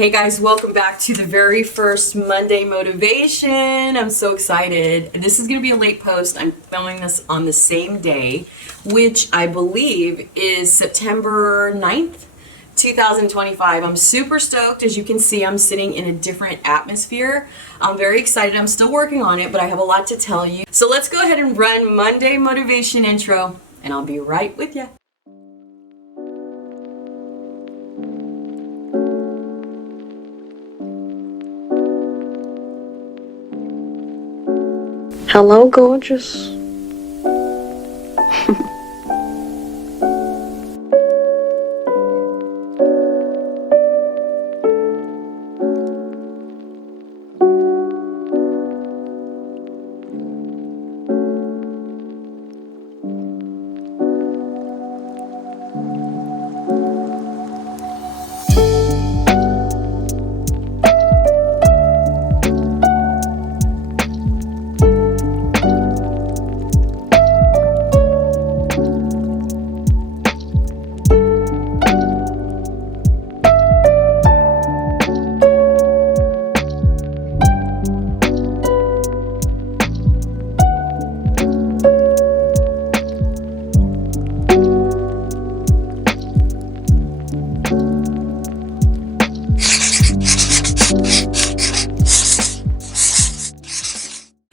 Hey guys, welcome back to the very first Monday motivation. I'm so excited. This is going to be a late post. I'm filming this on the same day, which I believe is September 9th, 2025. I'm super stoked. As you can see, I'm sitting in a different atmosphere. I'm very excited. I'm still working on it, but I have a lot to tell you. So let's go ahead and run Monday motivation intro, and I'll be right with you. Hello, gorgeous.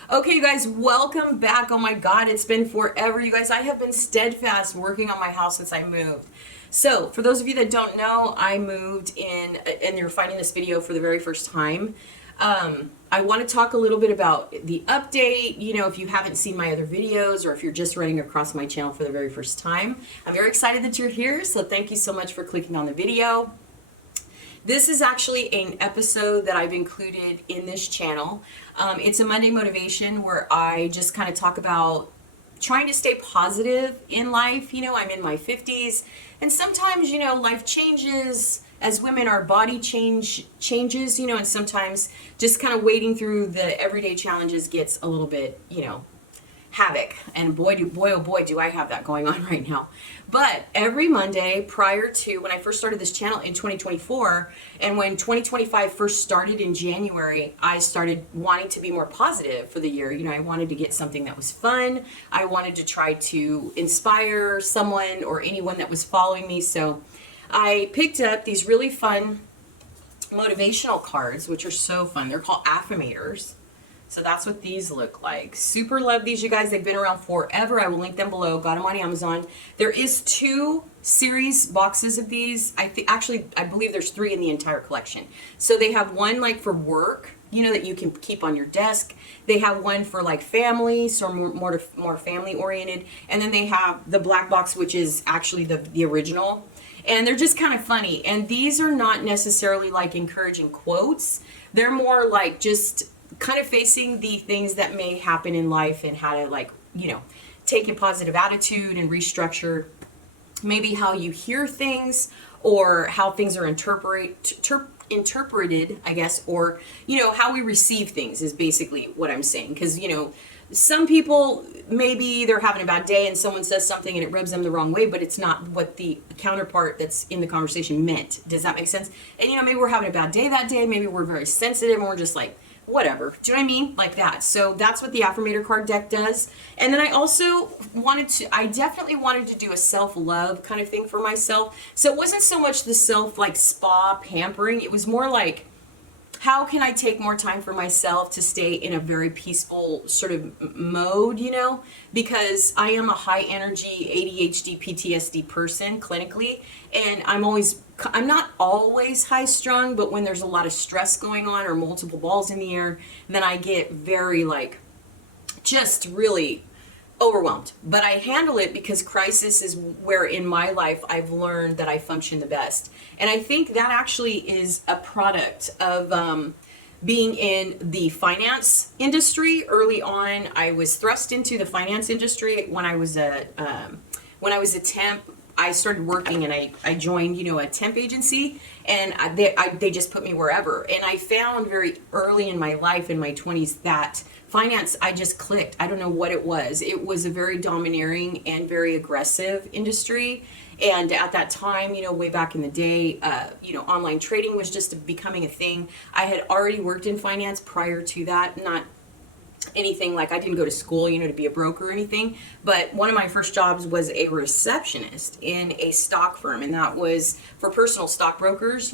Okay, you guys, welcome back. Oh my God, it's been forever. You guys, I have been steadfast working on my house since I moved. So, for those of you that don't know, I moved in, and you're finding this video for the very first time. I want to talk a little bit about the update, if you haven't seen my other videos or if you're just running across my channel for the very first time. I'm very excited that you're here, so thank you so much for clicking on the video. This is actually an episode that I've included in this channel. It's a Monday motivation where I just kind of talk about trying to stay positive in life. I'm in my 50s, and sometimes, life changes. As women, our body changes, and sometimes just kind of wading through the everyday challenges gets a little bit, havoc. And boy, oh boy, do I have that going on right now. But every Monday prior to when I first started this channel in 2024, and when 2025 first started in January, I started wanting to be more positive for the year. I wanted to get something that was fun. I wanted to try to inspire someone or anyone that was following me. So I picked up these really fun motivational cards, which are so fun. They're called Affirmators. So that's what these look like. Super love these, you guys. They've been around forever. I will link them below. Got them on Amazon. There is 2 series boxes of these. I believe there's 3 in the entire collection. So they have one like for work, that you can keep on your desk. They have one for like family, so more family oriented. And then they have the black box, which is actually the original. And they're just kind of funny. And these are not necessarily like encouraging quotes. They're more like just kind of facing the things that may happen in life and how to take a positive attitude and restructure maybe how you hear things or how things are interpreted, I guess, or, how we receive things is basically what I'm saying. Because, some people, maybe they're having a bad day and someone says something and it rubs them the wrong way, but it's not what the counterpart that's in the conversation meant. Does that make sense? And, maybe we're having a bad day that day. Maybe we're very sensitive and we're just like, whatever. Do you know what I mean? Like that. So that's what the Affirmator card deck does. And then I also definitely wanted to do a self-love kind of thing for myself. So it wasn't so much the spa pampering. It was more like, how can I take more time for myself to stay in a very peaceful sort of mode, because I am a high energy ADHD PTSD person clinically, and I'm not always high strung, but when there's a lot of stress going on or multiple balls in the air, then I get very just really overwhelmed. But I handle it because crisis is where in my life I've learned that I function the best. And I think that actually is a product of being in the finance industry. Early on, I was thrust into the finance industry when I was a temp. I started working and I joined, a temp agency, and they just put me wherever. And I found very early in my life, in my 20s, that finance, I just clicked. I don't know what it was. It was a very domineering and very aggressive industry. And at that time, way back in the day, online trading was just becoming a thing. I had already worked in finance prior to that, not anything like I didn't go to school, to be a broker or anything. But one of my first jobs was a receptionist in a stock firm, and that was for personal stockbrokers,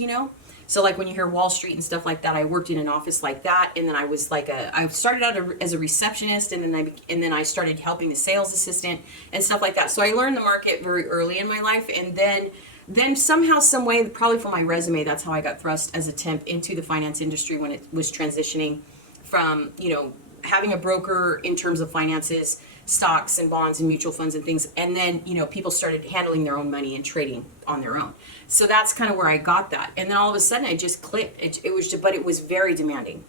So like when you hear Wall Street and stuff like that, I worked in an office like that, and then I was like I started out as a receptionist, and then I started helping the sales assistant and stuff like that. So I learned the market very early in my life, and then somehow, some way, probably from my resume, that's how I got thrust as a temp into the finance industry when it was transitioning from having a broker in terms of finances, stocks and bonds and mutual funds and things. And then, people started handling their own money and trading on their own. So that's kind of where I got that. And then all of a sudden I just clicked. But it was very demanding.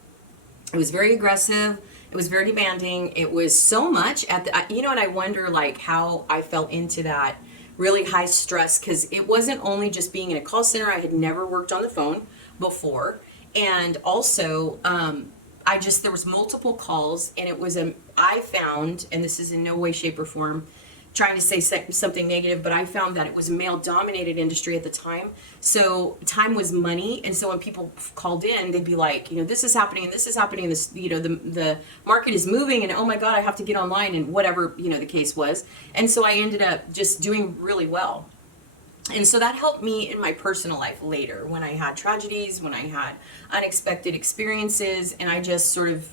It was very aggressive. It was very demanding. It was so much and I wonder like how I fell into that really high stress, because it wasn't only just being in a call center. I had never worked on the phone before. And also, there was multiple calls, and I found, and this is in no way, shape, or form trying to say something negative, but I found that it was a male-dominated industry at the time. So time was money, and so when people called in, they'd be like, this is happening, and this is happening, and this, the market is moving, and oh my God, I have to get online, and whatever, the case was. And so I ended up just doing really well. And so that helped me in my personal life later when I had tragedies, when I had unexpected experiences, and I just sort of,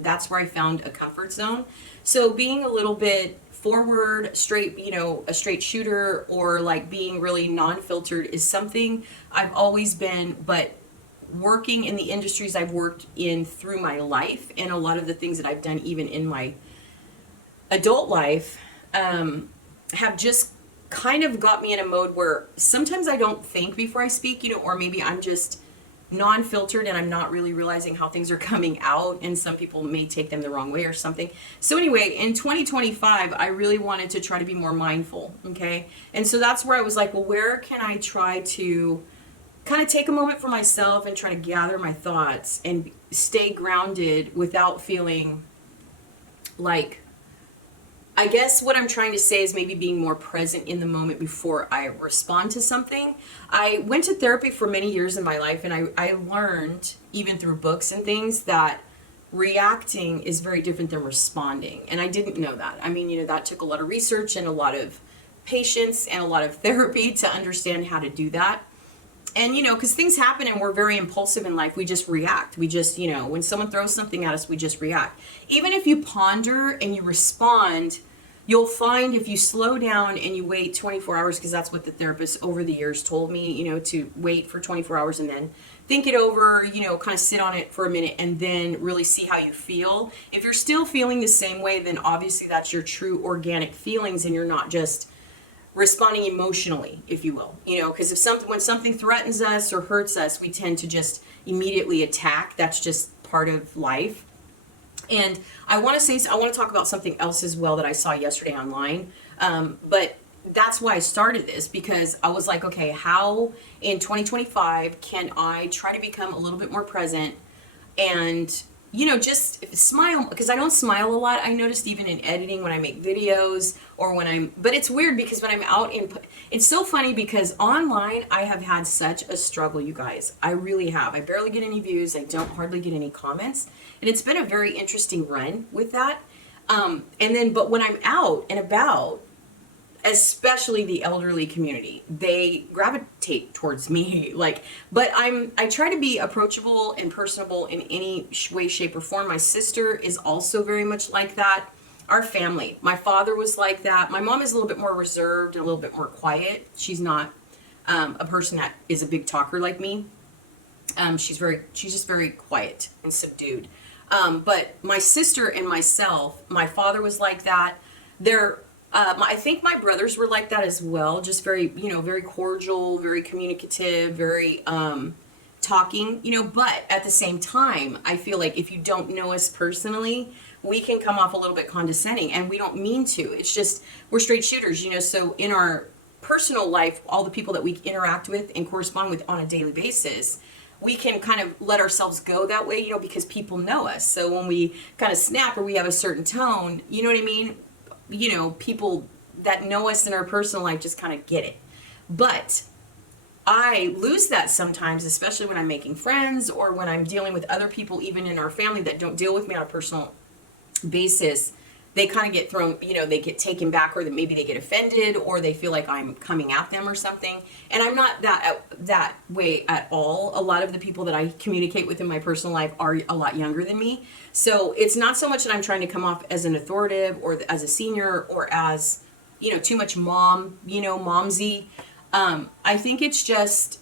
that's where I found a comfort zone. So being a little bit forward, straight, a straight shooter, or like being really non-filtered is something I've always been, but working in the industries I've worked in through my life, and a lot of the things that I've done even in my adult life have just kind of got me in a mode where sometimes I don't think before I speak, or maybe I'm just non-filtered and I'm not really realizing how things are coming out, and some people may take them the wrong way or something. So anyway, in 2025, I really wanted to try to be more mindful, okay? And so that's where I was like, well, where can I try to kind of take a moment for myself and try to gather my thoughts and stay grounded without feeling like, I guess what I'm trying to say is maybe being more present in the moment before I respond to something. I went to therapy for many years in my life, and I learned, even through books and things, that reacting is very different than responding. And I didn't know that. I mean, that took a lot of research and a lot of patience and a lot of therapy to understand how to do that. And, because things happen and we're very impulsive in life, we just react. We just, when someone throws something at us, we just react. Even if you ponder and you respond, you'll find if you slow down and you wait 24 hours, because that's what the therapist over the years told me, to wait for 24 hours and then think it over, kind of sit on it for a minute and then really see how you feel. If you're still feeling the same way, then obviously that's your true organic feelings, and you're not just responding emotionally, if you will, because when something threatens us or hurts us, we tend to just immediately attack. That's just part of life. And I want to talk about something else as well that I saw yesterday online. But that's why I started this, because I was like, okay, how in 2025 can I try to become a little bit more present and just smile, because I don't smile a lot. I noticed even in editing when I make videos or but it's weird because when I'm out it's so funny because online I have had such a struggle, you guys. I really have. I barely get any views. I don't hardly get any comments. And it's been a very interesting run with that. But when I'm out and about, especially the elderly community, they gravitate towards me. But I try to be approachable and personable in any way, shape, or form. My sister is also very much like that. Our family, my father was like that. My mom is a little bit more reserved and a little bit more quiet. She's not a person that is a big talker like me. She's just very quiet and subdued. But my sister and myself, my father was like that. I think my brothers were like that as well. Just very, very cordial, very communicative, very talking, but at the same time, I feel like if you don't know us personally, we can come off a little bit condescending, and we don't mean to. It's just, we're straight shooters, so in our personal life, all the people that we interact with and correspond with on a daily basis, we can kind of let ourselves go that way, you know, because people know us. So when we kind of snap or we have a certain tone, you know what I mean? You know, people that know us in our personal life just kind of get it. But I lose that sometimes, especially when I'm making friends or when I'm dealing with other people, even in our family, that don't deal with me on a personal basis. They kind of get thrown, you know, they get taken back, or that maybe they get offended, or they feel like I'm coming at them or something. And I'm not that way at all. A lot of the people that I communicate with in my personal life are a lot younger than me. So it's not so much that I'm trying to come off as an authoritative or as a senior or as, you know, too much mom, you know, momsy. I think it's just,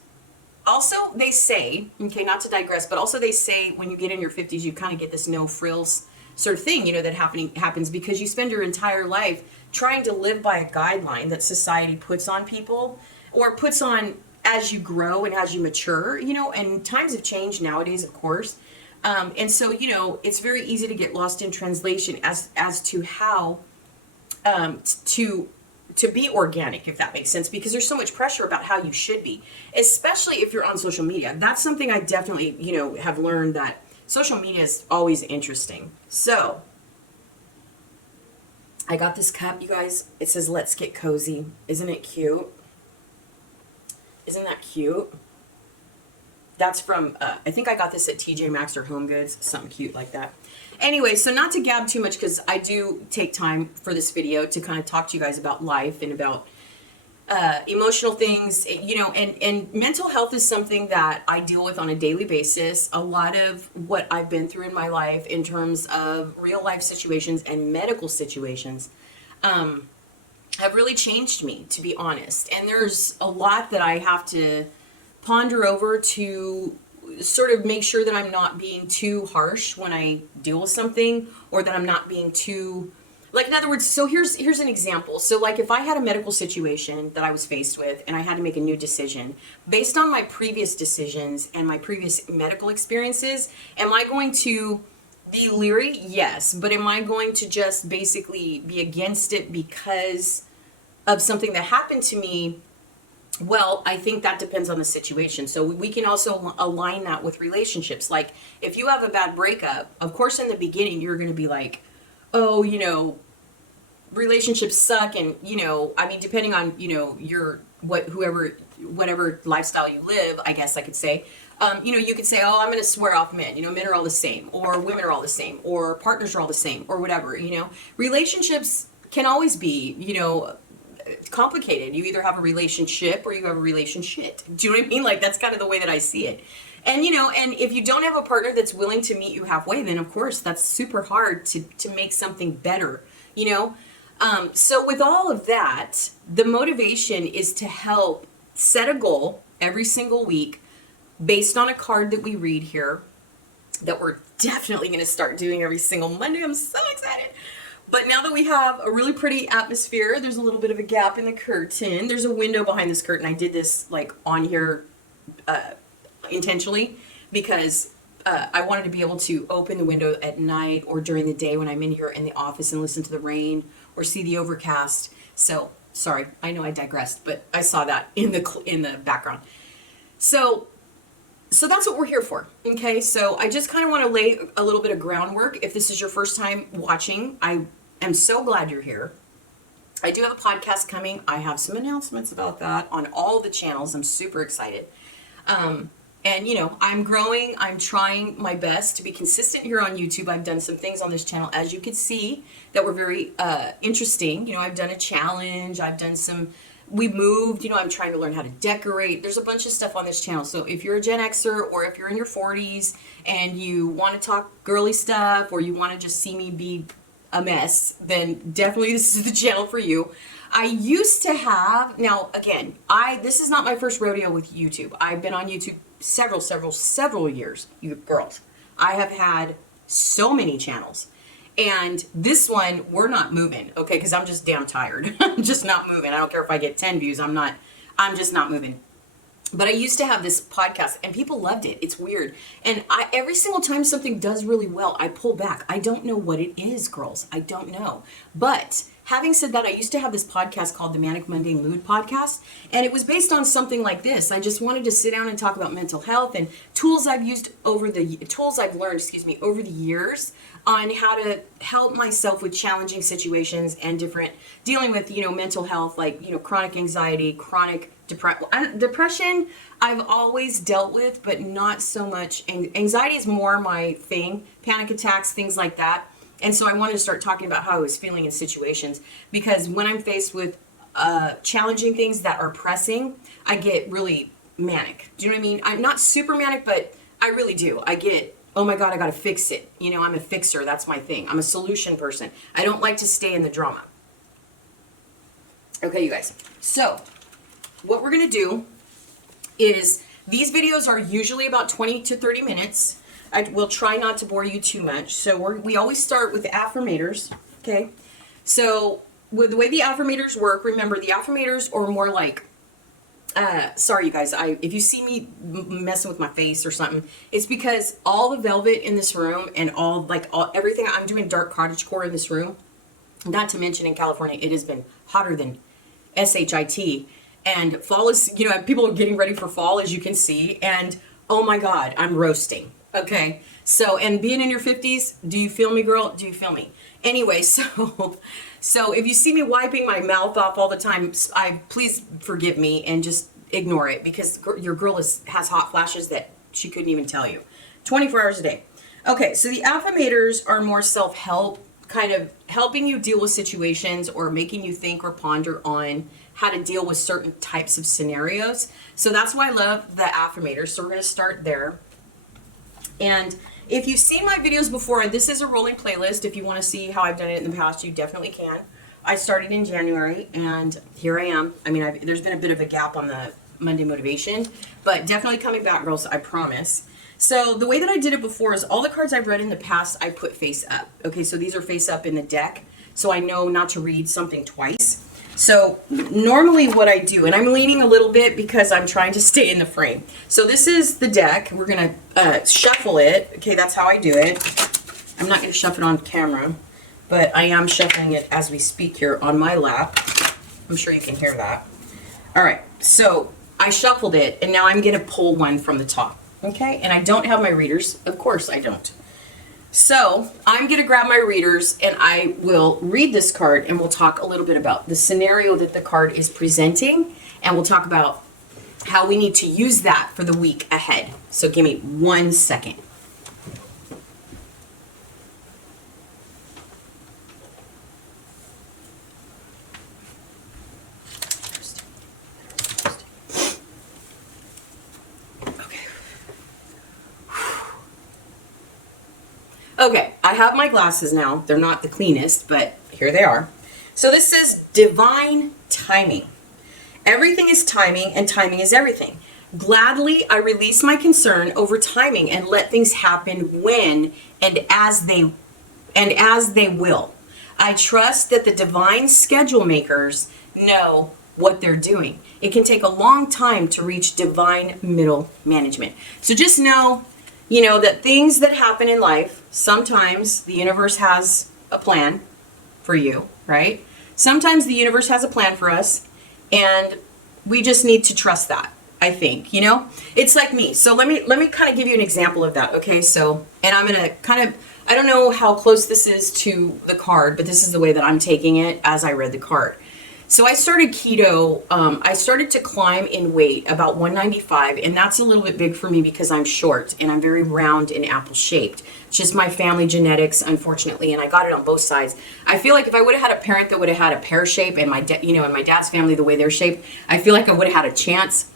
also they say, okay, not to digress, but also they say when you get in your 50s, you kind of get this no frills sort of thing, you know, that happens because you spend your entire life trying to live by a guideline that society puts on people or puts on as you grow and as you mature, you know, and times have changed nowadays, of course. And so, you know, it's very easy to get lost in translation as to how to be organic, if that makes sense, because there's so much pressure about how you should be, especially if you're on social media. That's something I definitely, you know, have learned, that social media is always interesting. So I got this cup, you guys. It says, "Let's get cozy." Isn't it cute? Isn't that cute? That's from, I think I got this at TJ Maxx or Home Goods, something cute like that. Anyway, so not to gab too much, because I do take time for this video to kind of talk to you guys about life and about emotional things, you know, and mental health is something that I deal with on a daily basis. A lot of what I've been through in my life in terms of real life situations and medical situations have really changed me, to be honest. And there's a lot that I have to ponder over to sort of make sure that I'm not being too harsh when I deal with something, or that I'm not being too, like, in other words, so here's an example. So like if I had a medical situation that I was faced with and I had to make a new decision based on my previous decisions and my previous medical experiences, am I going to be leery? Yes. But am I going to just basically be against it because of something that happened to me? Well, I think that depends on the situation. So we can also align that with relationships. Like if you have a bad breakup, of course, in the beginning, you're going to be like, oh, you know, relationships suck. And, you know, I mean, depending on, you know, whatever lifestyle you live, I guess I could say, you know, you could say, oh, I'm going to swear off men, you know, men are all the same, or women are all the same, or partners are all the same, or whatever, you know. Relationships can always be, you know, complicated. You either have a relationship or you have a relationship. Do you know what I mean? Like, that's kind of the way that I see it. And, you know, and if you don't have a partner that's willing to meet you halfway, then of course that's super hard to make something better, you know? So with all of that, the motivation is to help set a goal every single week based on a card that we read here, that we're definitely going to start doing every single Monday. I'm so excited. But now that we have a really pretty atmosphere, there's a little bit of a gap in the curtain. There's a window behind this curtain. I did this like on here intentionally because I wanted to be able to open the window at night or during the day when I'm in here in the office and listen to the rain or see the overcast. So sorry, I know I digressed, but I saw that in the background. So that's what we're here for, okay? So I just kind of want to lay a little bit of groundwork. If this is your first time watching, I am so glad you're here. I do have a podcast coming. I have some announcements about that on all the channels. I'm super excited. And, you know, I'm growing. I'm trying my best to be consistent here on YouTube. I've done some things on this channel, as you can see, that were very interesting. You know, I've done a challenge. I've done some... We moved, you know, I'm trying to learn how to decorate. There's a bunch of stuff on this channel. So if you're a Gen Xer or if you're in your 40s and you want to talk girly stuff or you want to just see me be a mess, then definitely this is the channel for you. I used to have, now again, this is not my first rodeo with YouTube. I've been on YouTube several years, you girls. I have had so many channels. And this one, we're not moving, okay? Because I'm just damn tired. I'm just not moving. I don't care if I get 10 views. I'm just not moving. But I used to have this podcast, and people loved it. It's weird. And every single time something does really well, I pull back. I don't know what it is, girls. I don't know. But having said that, I used to have this podcast called the Manic Monday Mood Podcast, and it was based on something like this. I just wanted to sit down and talk about mental health and tools I've learned, over the years on how to help myself with challenging situations and dealing with, mental health, like, chronic anxiety, chronic depression. I've always dealt with, but not so much. Anxiety is more my thing, panic attacks, things like that. And so I wanted to start talking about how I was feeling in situations, because when I'm faced with challenging things that are pressing, I get really manic. Do you know what I mean? I'm not super manic, but I really do. I get, oh my God, I got to fix it. I'm a fixer. That's my thing. I'm a solution person. I don't like to stay in the drama. Okay, you guys. So what we're going to do is, these videos are usually about 20 to 30 minutes. I will try not to bore you too much. So we always start with the affirmators, okay? So with the way the affirmators work, remember the affirmators are more like, sorry you guys, if you see me messing with my face or something, it's because all the velvet in this room and everything, I'm doing dark cottagecore in this room. Not to mention in California, it has been hotter than SHIT. And fall is, people are getting ready for fall, as you can see. And oh my God, I'm roasting. Okay. So, and being in your 50s, do you feel me, girl? Do you feel me? Anyway, so if you see me wiping my mouth off all the time, please forgive me and just ignore it, because your girl has hot flashes that she couldn't even tell you. 24 hours a day. Okay. So the affirmators are more self-help, kind of helping you deal with situations or making you think or ponder on how to deal with certain types of scenarios. So that's why I love the affirmators. So we're going to start there. And if you've seen my videos before, this is a rolling playlist. If you want to see how I've done it in the past, you definitely can. I started in January, and here I am. I mean, there's been a bit of a gap on the Monday motivation, but definitely coming back, girls, I promise. So the way that I did it before is all the cards I've read in the past, I put face up. Okay, so these are face up in the deck, so I know not to read something twice. So normally what I do, and I'm leaning a little bit because I'm trying to stay in the frame. So this is the deck. We're going to shuffle it. Okay, that's how I do it. I'm not going to shuffle it on camera, but I am shuffling it as we speak here on my lap. I'm sure you can hear that. All right, so I shuffled it, and now I'm going to pull one from the top. Okay, and I don't have my readers. Of course I don't. So I'm going to grab my readers, and I will read this card, and we'll talk a little bit about the scenario that the card is presenting, and we'll talk about how we need to use that for the week ahead. So give me 1 second. Okay, I have my glasses now. They're not the cleanest, but here they are. So this says divine timing. Everything is timing, and timing is everything. Gladly, I release my concern over timing and let things happen when and as they will. I trust that the divine schedule makers know what they're doing. It can take a long time to reach divine middle management. So just know, that things that happen in life, sometimes the universe has a plan for you, right? Sometimes the universe has a plan for us, and we just need to trust that, I think, It's like me. So let me kind of give you an example of that, okay? So, and I'm going to I don't know how close this is to the card, but this is the way that I'm taking it as I read the card. So I started keto. I started to climb in weight about 195, and that's a little bit big for me because I'm short and I'm very round and apple shaped. It's just my family genetics, unfortunately, and I got it on both sides. I feel like if I would have had a parent that would have had a pear shape, and and my dad's family the way they're shaped, I feel like I would have had a chance.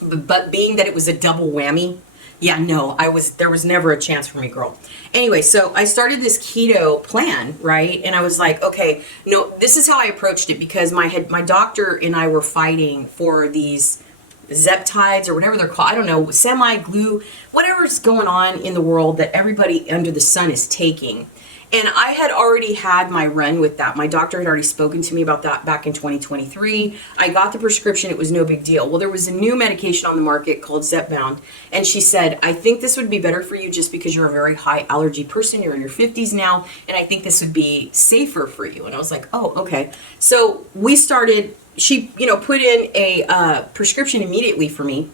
But being that it was a double whammy, yeah, no, there was never a chance for me, girl. Anyway, so I started this keto plan, right? And I was like, okay, no, this is how I approached it, because my doctor and I were fighting for these Zeptides or whatever they're called. I don't know, semi-glue, whatever's going on in the world that everybody under the sun is taking. And I had already had my run with that. My doctor had already spoken to me about that back in 2023. I got the prescription. It was no big deal. Well, there was a new medication on the market called Zepbound. And she said, I think this would be better for you just because you're a very high allergy person. You're in your 50s now. And I think this would be safer for you. And I was like, oh, okay. So we started, she, put in a prescription immediately for me.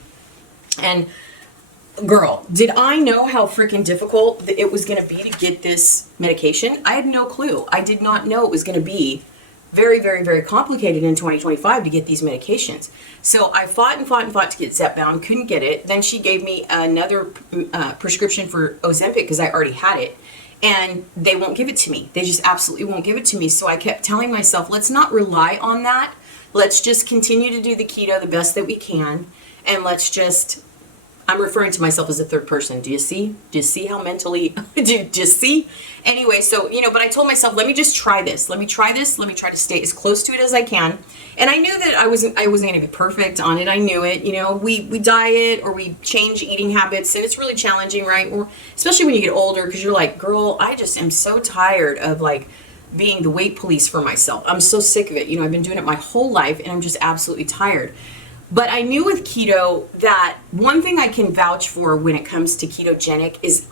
And girl, did I know how freaking difficult it was going to be to get this medication? I had no clue. I did not know it was going to be very, very, very complicated in 2025 to get these medications. So I fought and fought and fought to get Zepbound, couldn't get it. Then she gave me another prescription for Ozempic because I already had it. And they won't give it to me. They just absolutely won't give it to me. So I kept telling myself, let's not rely on that. Let's just continue to do the keto the best that we can. And let's just... I'm referring to myself as a third person. Do you see? Do you see how mentally, do you see? Anyway, so, but I told myself, let me just try this. Let me try this. Let me try to stay as close to it as I can. And I knew that I wasn't going to be perfect on it. I knew it. We diet or we change eating habits, and it's really challenging, right? Or especially when you get older, because you're like, girl, I just am so tired of like being the weight police for myself. I'm so sick of it. I've been doing it my whole life, and I'm just absolutely tired. But I knew with keto that one thing I can vouch for when it comes to ketogenic is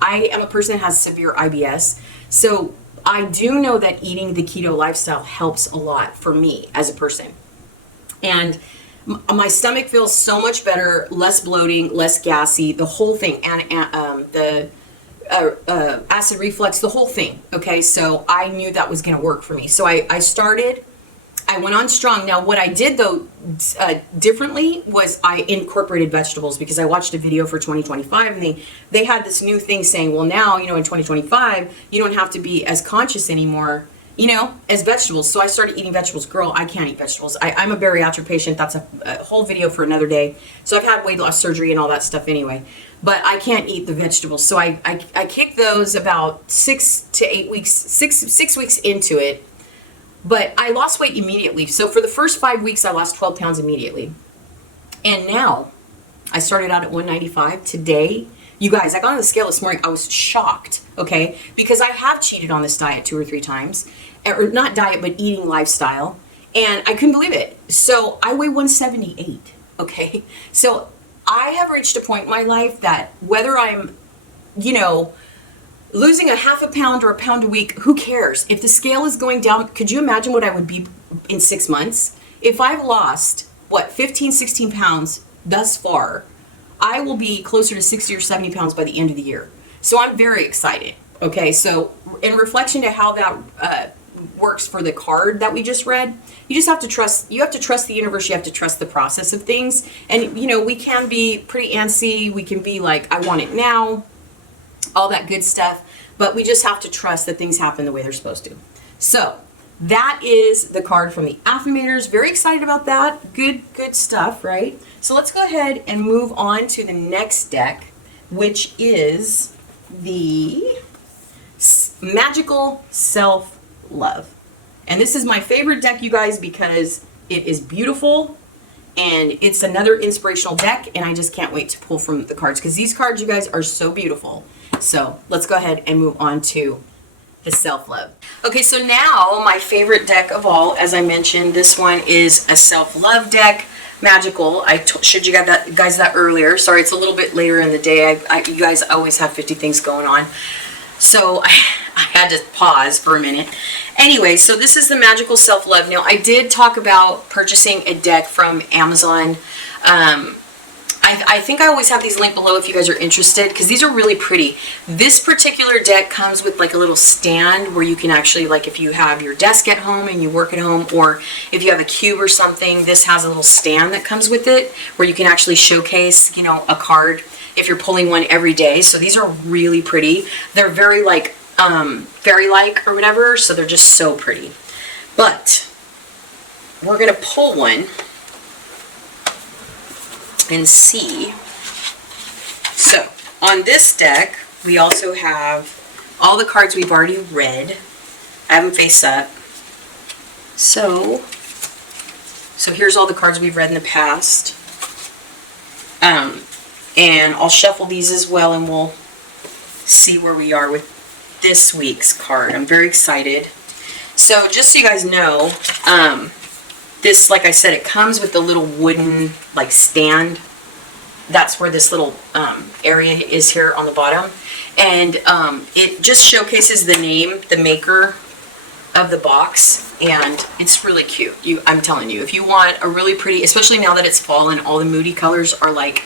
I am a person that has severe IBS. So I do know that eating the keto lifestyle helps a lot for me as a person. And my stomach feels so much better, less bloating, less gassy, the whole thing, and the acid reflux, the whole thing. Okay, so I knew that was going to work for me. So I went on strong. Now, what I did, though, differently was I incorporated vegetables because I watched a video for 2025, and they had this new thing saying, well, now, in 2025, you don't have to be as conscious anymore, as vegetables. So I started eating vegetables. Girl, I can't eat vegetables. I'm a bariatric patient. That's a whole video for another day. So I've had weight loss surgery and all that stuff anyway. But I can't eat the vegetables. So I kicked those about 6 to 8 weeks, six weeks into it. But I lost weight immediately. So for the first 5 weeks, I lost 12 pounds immediately. And now, I started out at 195. Today, you guys, I got on the scale this morning. I was shocked, okay? Because I have cheated on this diet 2 or 3 times. Or not diet, but eating lifestyle. And I couldn't believe it. So I weigh 178, okay? So I have reached a point in my life that whether I'm, losing a half a pound or a pound a week, who cares? If the scale is going down, could you imagine what I would be in 6 months? If I've lost, 15, 16 pounds thus far, I will be closer to 60 or 70 pounds by the end of the year. So I'm very excited. Okay, so in reflection to how that works for the card that we just read, you just have to trust, the universe, you have to trust the process of things. And, we can be pretty antsy, we can be like, I want it now, all that good stuff, but we just have to trust that things happen the way they're supposed to. So that is the card from the Affirmators. Very excited about that. Good stuff, right? So let's go ahead and move on to the next deck, which is the Magical Self-Love. And this is my favorite deck, you guys, because it is beautiful. And it's another inspirational deck, and I just can't wait to pull from the cards because these cards, you guys, are so beautiful. So let's go ahead and move on to the self-love. Okay, so now my favorite deck of all, as I mentioned, this one is a self-love deck, Magical. I showed you guys that earlier. Sorry, it's a little bit later in the day. You guys always have 50 things going on. So I had to pause for a minute. Anyway, so this is the Magical Self-Love. Now, I did talk about purchasing a deck from Amazon. I think I always have these linked below if you guys are interested, because these are really pretty. This particular deck comes with like a little stand where you can actually, like if you have your desk at home and you work at home, or if you have a cube or something, this has a little stand that comes with it where you can actually showcase, a card if you're pulling one every day. So these are really pretty. They're very like fairy-like or whatever, so they're just so pretty. But we're gonna pull one and see. So on this deck, we also have all the cards we've already read. I have them face up. So here's all the cards we've read in the past. And I'll shuffle these as well, and we'll see where we are with this week's card. I'm very excited. So just so you guys know, this, like I said, it comes with the little wooden like stand. That's where this little area is here on the bottom. And it just showcases the name, the maker of the box, and it's really cute. I'm telling you, if you want a really pretty, especially now that it's fall and all the moody colors are like,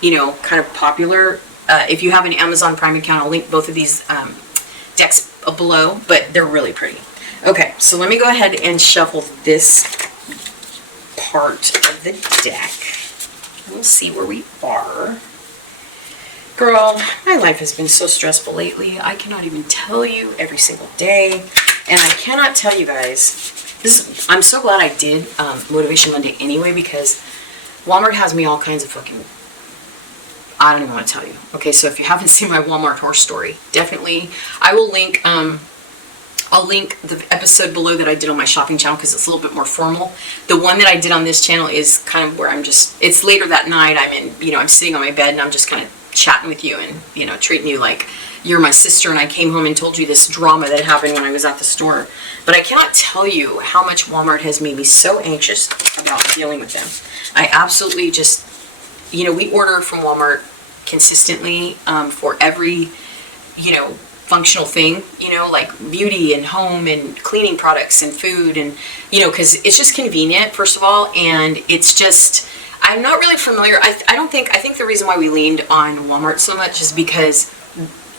you know, kind of popular. If you have an Amazon Prime account, I'll link both of these decks below, but they're really pretty. Okay, so let me go ahead and shuffle this part of the deck. We'll see where we are. Girl, my life has been so stressful lately. I cannot even tell you every single day. And I cannot tell you guys, I'm so glad I did Motivation Monday anyway, because Walmart has me all kinds of fucking, I don't even want to tell you. Okay, so if you haven't seen my Walmart horror story, definitely, I will link, I'll link the episode below that I did on my shopping channel because it's a little bit more formal. The one that I did on this channel is kind of where I'm just, it's later that night, I'm sitting on my bed and I'm just kind of chatting with you and, you know, treating you like you're my sister, and I came home and told you this drama that happened when I was at the store. But I cannot tell you how much Walmart has made me so anxious about dealing with them. I absolutely just, you know, we order from Walmart consistently for every, you know, functional thing, you know, like beauty and home and cleaning products and food, and, you know, because it's just convenient, first of all, and it's just, I'm not really familiar. I think the reason why we leaned on Walmart so much is because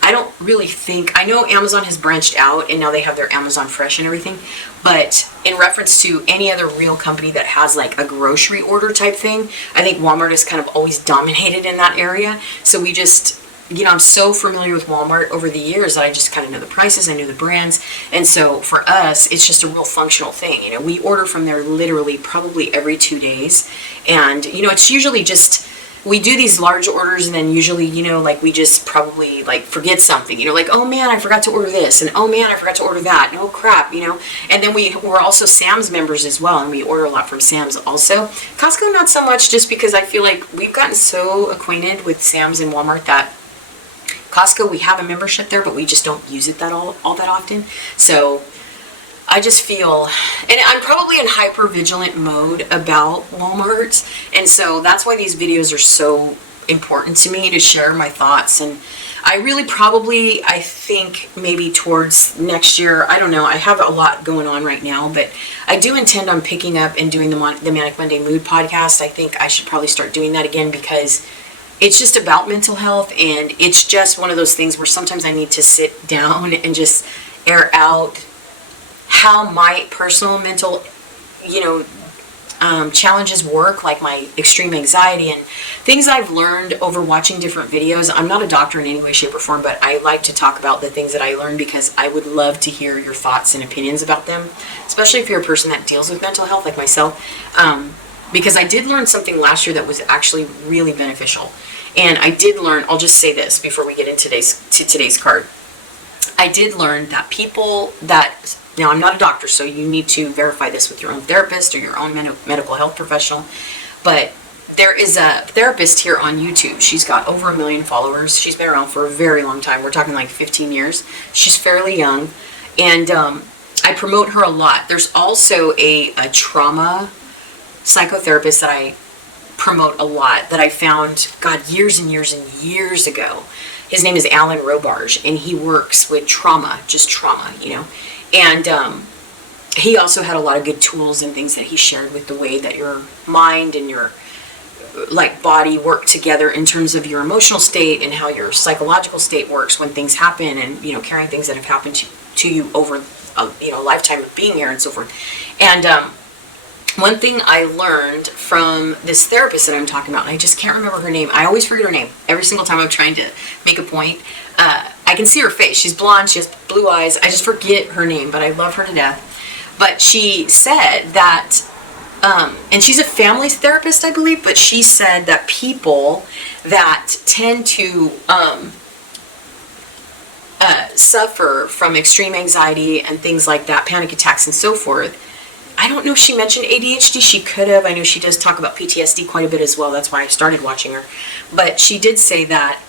I don't really think, I know Amazon has branched out and now they have their Amazon Fresh and everything, but in reference to any other real company that has like a grocery order type thing, I think Walmart has kind of always dominated in that area. So we just, you know, I'm so familiar with Walmart over the years that I just kind of know the prices, I know the brands, and so for us, it's just a real functional thing. You know, we order from there literally probably every 2 days, and, you know, it's usually just, we do these large orders and then usually, you know, like we just probably like forget something, you know, like, oh man, I forgot to order this, and oh man, I forgot to order that, and oh crap, you know. And then we're also Sam's members as well, and we order a lot from Sam's also. Costco, not so much, just because I feel like we've gotten so acquainted with Sam's and Walmart that Costco, we have a membership there, but we just don't use it all that often. So I just feel, and I'm probably in hyper vigilant mode about Walmart, and so that's why these videos are so important to me, to share my thoughts. And I really probably, I think maybe towards next year, I don't know, I have a lot going on right now, but I do intend on picking up and doing the Manic Monday Mood podcast. I think I should probably start doing that again, because it's just about mental health, and it's just one of those things where sometimes I need to sit down and just air out how my personal mental, you know, challenges work, like my extreme anxiety and things I've learned over watching different videos. I'm not a doctor in any way, shape, or form, but I like to talk about the things that I learned because I would love to hear your thoughts and opinions about them, especially if you're a person that deals with mental health like myself. Because I did learn something last year that was actually really beneficial. And I did learn, I'll just say this before we get into today's card. I did learn that people that, now I'm not a doctor, so you need to verify this with your own therapist or your own medical health professional, but there is a therapist here on YouTube. She's got over 1 million followers. She's been around for a very long time. We're talking like 15 years. She's fairly young, and I promote her a lot. There's also a trauma psychotherapist that I promote a lot that I found, God, years and years and years ago. His name is Alan Robarge, and he works with trauma, just trauma, you know. And he also had a lot of good tools and things that he shared with the way that your mind and your like body work together in terms of your emotional state and how your psychological state works when things happen, and, you know, carrying things that have happened to you over a, you know, lifetime of being here and so forth. And one thing I learned from this therapist that I'm talking about, and I just can't remember her name. I always forget her name every single time I'm trying to make a point. I can see her face. She's blonde. She has blue eyes. I just forget her name, but I love her to death. But she said that, and she's a family therapist, I believe, but she said that people that tend to suffer from extreme anxiety and things like that, panic attacks and so forth, I don't know if she mentioned ADHD. She could have. I know she does talk about PTSD quite a bit as well. That's why I started watching her. But she did say that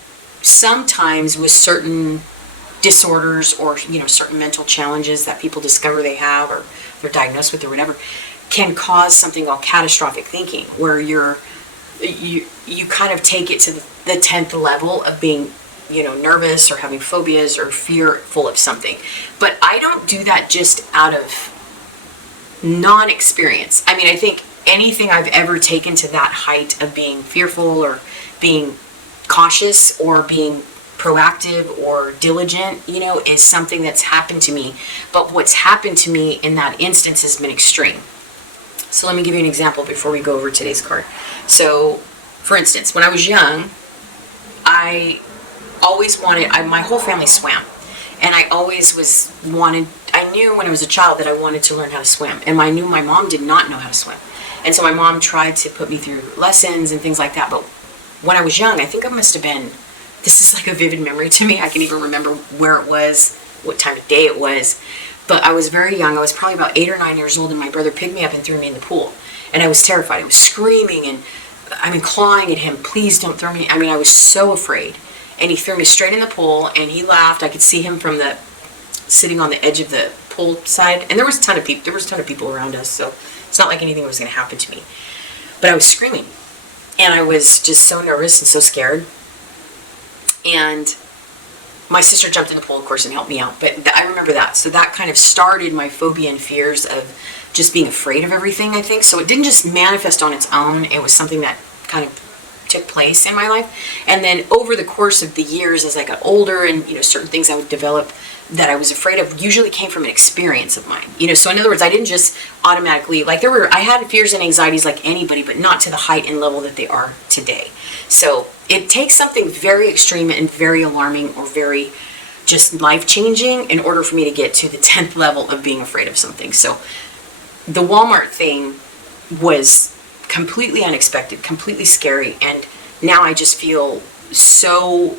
sometimes with certain disorders or, certain mental challenges that people discover they have or they're diagnosed with or whatever, can cause something called catastrophic thinking, where you kind of take it to the 10th level of being, nervous or having phobias or fearful of something. But I don't do that just out of non-experience. I mean, I think anything I've ever taken to that height of being fearful or being cautious or being proactive or diligent, is something that's happened to me. But what's happened to me in that instance has been extreme. So let me give you an example before we go over today's card. So, for instance, when I was young, I always wanted, my whole family swam. And I always I knew when I was a child that I wanted to learn how to swim. And I knew my mom did not know how to swim. And so my mom tried to put me through lessons and things like that. But when I was young, I think I must have been, this is like a vivid memory to me. I can even remember where it was, what time of day it was. But I was very young. I was probably about 8 or 9 years old, and my brother picked me up and threw me in the pool. And I was terrified. I was screaming and clawing at him. Please don't throw me. I was so afraid. And he threw me straight in the pool, and he laughed. I could see him from sitting on the edge of the pool side. And there was a ton of people around us, so it's not like anything was going to happen to me. But I was screaming. And I was just so nervous and so scared. And my sister jumped in the pool, of course, and helped me out. But I remember that. So that kind of started my phobia and fears of just being afraid of everything, I think. So it didn't just manifest on its own. It was something that kind of took place in my life. And then over the course of the years, as I got older and, certain things I would develop that I was afraid of usually came from an experience of mine. So in other words, I didn't just automatically, I had fears and anxieties like anybody, but not to the height and level that they are today. So it takes something very extreme and very alarming or very just life-changing in order for me to get to the 10th level of being afraid of something. So the Walmart thing was completely unexpected, completely scary, and now I just feel so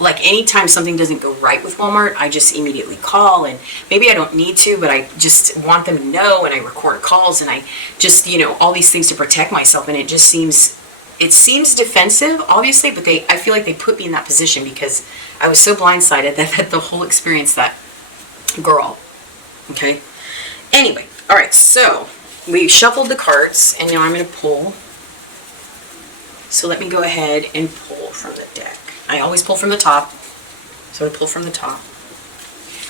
like anytime something doesn't go right with Walmart, I just immediately call, and maybe I don't need to, but I just want them to know, and I record calls, and I just, all these things to protect myself, and it seems defensive, obviously, but I feel like they put me in that position because I was so blindsided that the whole experience, that girl, okay? Anyway, all right, so we shuffled the cards, and now I'm going to pull. So let me go ahead and pull from the deck. I always pull from the top, so I'm going to pull from the top,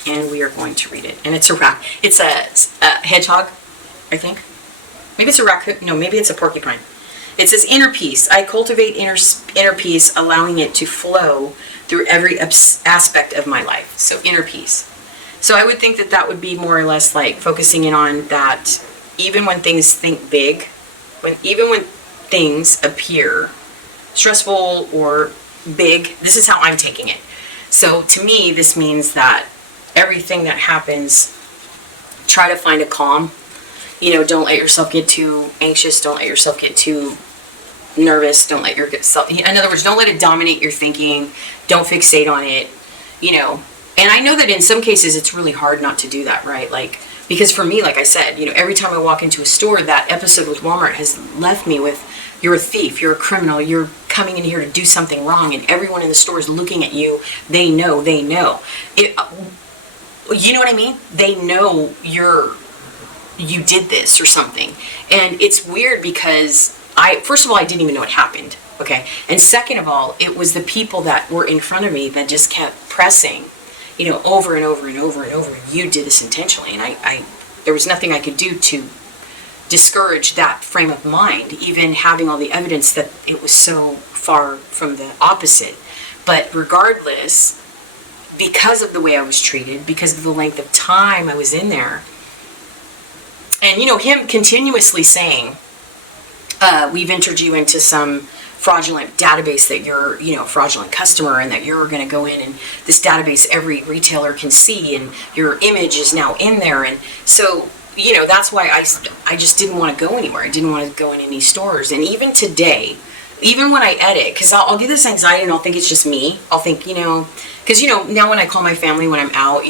and we are going to read it. And it's a hedgehog, I think. Maybe it's a raccoon. No, maybe it's a porcupine. It says, inner peace. I cultivate inner peace, allowing it to flow through every aspect of my life. So inner peace. So I would think that would be more or less like focusing in on that. Even when things think big, even when things appear stressful or big, this is how I'm taking it. So to me, this means that everything that happens, try to find a calm. Don't let yourself get too anxious. Don't let yourself get too nervous. Don't let yourself, in other words, don't let it dominate your thinking. Don't fixate on it, And I know that in some cases it's really hard not to do that, right? Because for me, like I said, every time I walk into a store, that episode with Walmart has left me with, you're a thief, you're a criminal, you're coming in here to do something wrong, and everyone in the store is looking at you. They know. You know what I mean? They know you did this or something. And it's weird because first of all, I didn't even know it happened, okay? And second of all, it was the people that were in front of me that just kept pressing, over and over and over and over. You did this intentionally, and I there was nothing I could do to discourage that frame of mind, even having all the evidence that it was so far from the opposite. But regardless, because of the way I was treated, because of the length of time I was in there, and him continuously saying, we've entered you into some fraudulent database that you're, a fraudulent customer, and that you're going to go in, and this database every retailer can see, and your image is now in there. And so, that's why I just didn't want to go anywhere. I didn't want to go in any stores. And even today, even when I edit, because I'll get this anxiety and I'll think it's just me. I'll think, because, now when I call my family when I'm out,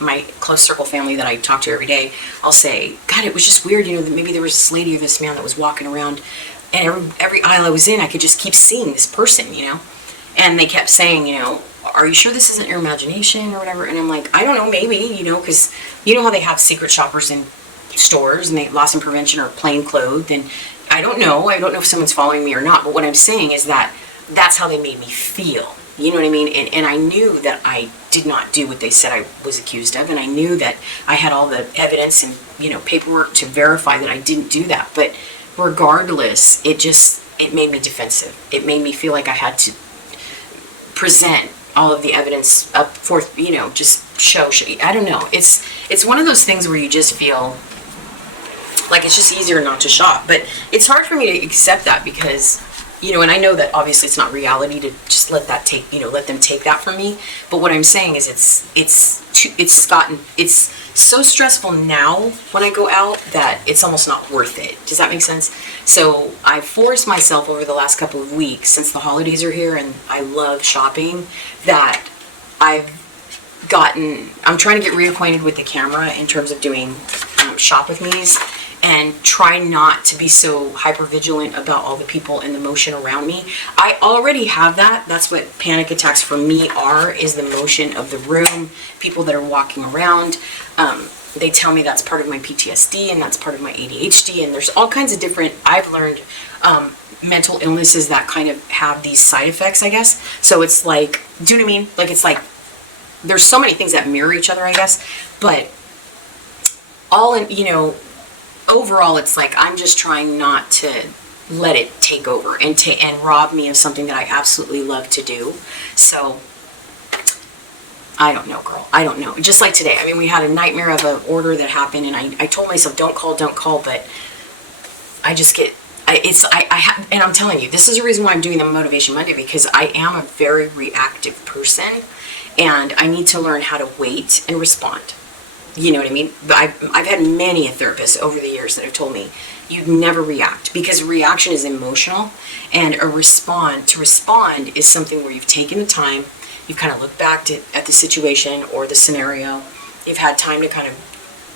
my close circle family that I talk to every day, I'll say, God, it was just weird, that maybe there was this lady or this man that was walking around, and every aisle I was in, I could just keep seeing this person, And they kept saying, are you sure this isn't your imagination or whatever? And I'm like, I don't know, maybe, you know, because you know how they have secret shoppers in stores and they loss and prevention are plain clothed, and I don't know if someone's following me or not, but what I'm saying is that that's how they made me feel. You know what I mean? And I knew that I did not do what they said I was accused of, and I knew that I had all the evidence and, you know, paperwork to verify that I didn't do that. But regardless, it made me defensive. It made me feel like I had to present all of the evidence up forth, you know, just show. I don't know. It's one of those things where you just feel like it's just easier not to shop. But it's hard for me to accept that because, you know, and I know that obviously it's not reality to just let them take that from me. But what I'm saying is it's so stressful now when I go out that it's almost not worth it. Does that make sense? So I forced myself over the last couple of weeks, since the holidays are here and I love shopping, that I'm trying to get reacquainted with the camera in terms of doing shop with me's, and try not to be so hyper vigilant about all the people and the motion around me. I already have that. That's what panic attacks for me is the motion of the room, people that are walking around. They tell me that's part of my PTSD and that's part of my ADHD, and there's all kinds of different, I've learned, mental illnesses that kind of have these side effects, I guess. So it's like, do you know what I mean? Like, it's like, there's so many things that mirror each other, I guess, but all in, you know, overall, it's like I'm just trying not to let it take over and rob me of something that I absolutely love to do. So I don't know, girl. I don't know. Just like today. I mean, we had a nightmare of an order that happened, and I told myself, don't call, but I just get, and I'm telling you, this is the reason why I'm doing the Motivation Monday, because I am a very reactive person, and I need to learn how to wait and respond. You know what I mean? But I've had many a therapist over the years that have told me, you never react, because reaction is emotional, and to respond is something where you've taken the time, you've kind of looked back at the situation or the scenario, you've had time to kind of,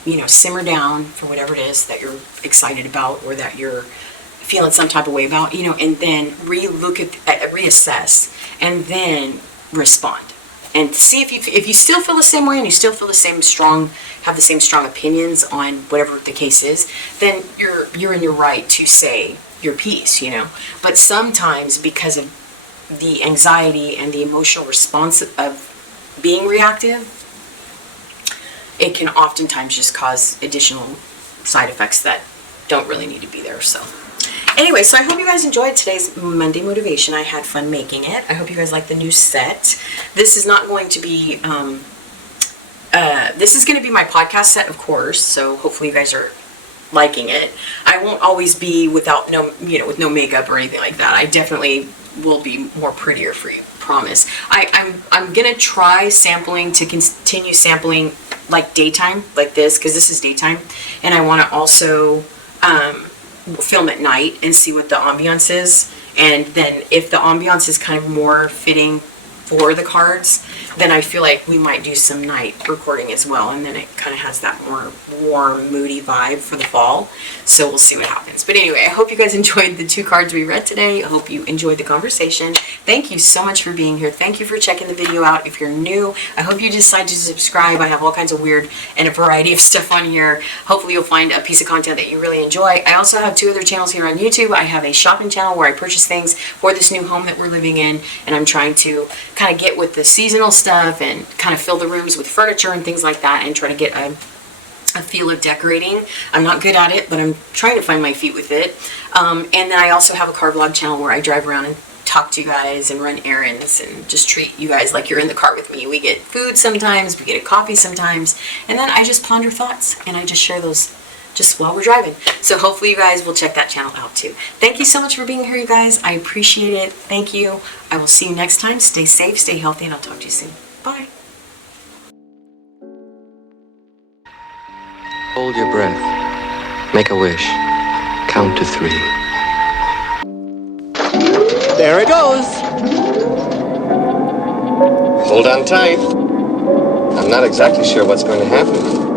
you know, simmer down for whatever it is that you're excited about or that you're feeling some type of way about, you know, and then reassess, and then respond. And see if you still feel the same way and you still feel the same strong opinions on whatever the case is, then you're in your right to say your piece, you know. But sometimes, because of the anxiety and the emotional response of being reactive, it can oftentimes just cause additional side effects that don't really need to be there. So anyway, so I hope you guys enjoyed today's Monday Motivation. I had fun making it. I hope you guys like the new set. This is not going to be, this is going to be my podcast set, of course, so hopefully you guys are liking it. I won't always be with no makeup or anything like that. I definitely will be more prettier for you, promise. I'm going to try to continue sampling like daytime, like this, because this is daytime, and I want to also film at night and see what the ambiance is, and then if the ambiance is kind of more fitting for the cards, then I feel like we might do some night recording as well, and then it kind of has that more warm, moody vibe for the fall. So we'll see what happens. But anyway, I hope you guys enjoyed the 2 cards we read today. I hope you enjoyed the conversation. Thank you so much for being here. Thank you for checking the video out. If you're new, I hope you decide to subscribe. I have all kinds of weird and a variety of stuff on here. Hopefully you'll find a piece of content that you really enjoy. I also have 2 other channels here on YouTube. I have a shopping channel where I purchase things for this new home that we're living in, and I'm trying to kind of get with the seasonal stuff and kind of fill the rooms with furniture and things like that, and try to get a feel of decorating. I'm not good at it, but I'm trying to find my feet with it. And then I also have a car vlog channel where I drive around and talk to you guys and run errands and just treat you guys like you're in the car with me. We get food sometimes, we get a coffee sometimes, and then I just ponder thoughts and I just share those just while we're driving. So hopefully you guys will check that channel out too. Thank you so much for being here, you guys. I appreciate it. Thank you. I will see you next time. Stay safe, stay healthy, and I'll talk to you soon. Bye. Hold your breath. Make a wish. Count to 3. There it goes. Hold on tight. I'm not exactly sure what's going to happen.